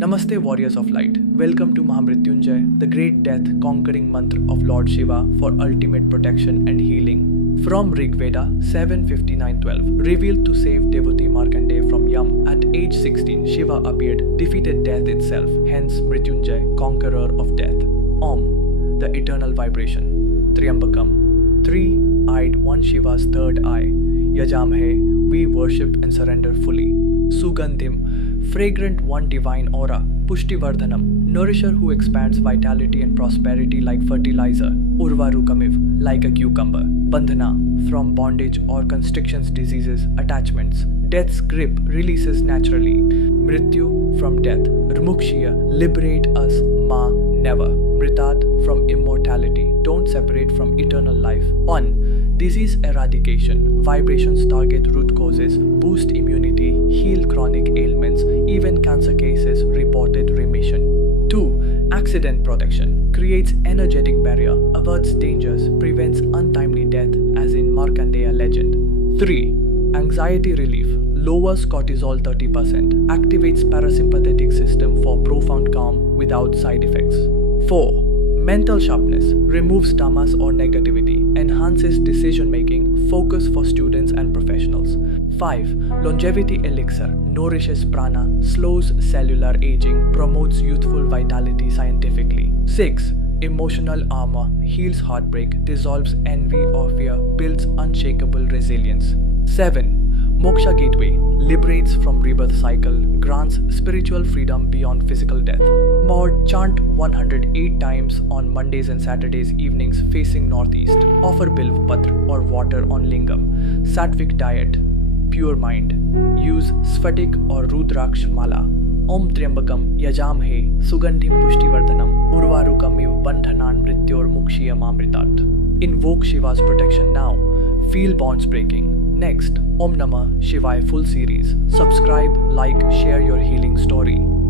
Namaste, warriors of light. Welcome to Maha Mrityunjaya, the great death-conquering mantra of Lord Shiva for ultimate protection and healing. From Rig Veda 7:59-12, revealed to save devotee Markandeya from Yam at age 16, Shiva appeared, defeated death itself, hence Mrityunjaya, conqueror of death. Om, the eternal vibration. Tryambakam, three-eyed one Shiva's third eye. Yajamhe, we worship and surrender fully. Sugandhim, fragrant one divine aura. Pushtivardhanam, nourisher who expands vitality and prosperity like fertilizer. Urvarukamiv, like a cucumber. Bandhana, from bondage or constrictions, diseases, attachments. Death's grip releases naturally. Mrityu, from death. Rmukshya, liberate us. Ma, never. Mritat, from immortality. Don't separate from eternal life. On, disease eradication. Vibrations target root causes, boost immunity, heal chronic ailments, even cancer cases reported remission. 2. Accident protection. Creates energetic barrier, averts dangers, prevents untimely death as in Markandeya legend. 3. Anxiety relief. Lowers cortisol 30%. Activates parasympathetic system for profound calm without side effects. 4. Mental sharpness. Removes tamas or negativity. Enhances decision making. Focus for students and professionals. 5. Longevity elixir. Nourishes prana. Slows cellular aging. Promotes youthful vitality scientifically. 6. Emotional armor. Heals heartbreak. Dissolves envy or fear. Builds unshakable resilience. 7. Moksha gateway. Liberates from rebirth cycle. Grants spiritual freedom beyond physical death. More, chant 108 times on Mondays and Saturdays evenings facing northeast. Offer bilv patra or water on lingam. Sattvic diet. Pure mind. Use sphatic or rudraksh mala. Om Tryambakam Yajamhe Sugandhim Pushtivardhanam Urvarukamiv Bandhanan Mrityor Mukshiyamamritat. Invoke Shiva's protection now. Feel bonds breaking. Next, Om Namah Shivaya full series. Subscribe, like, share your healing story.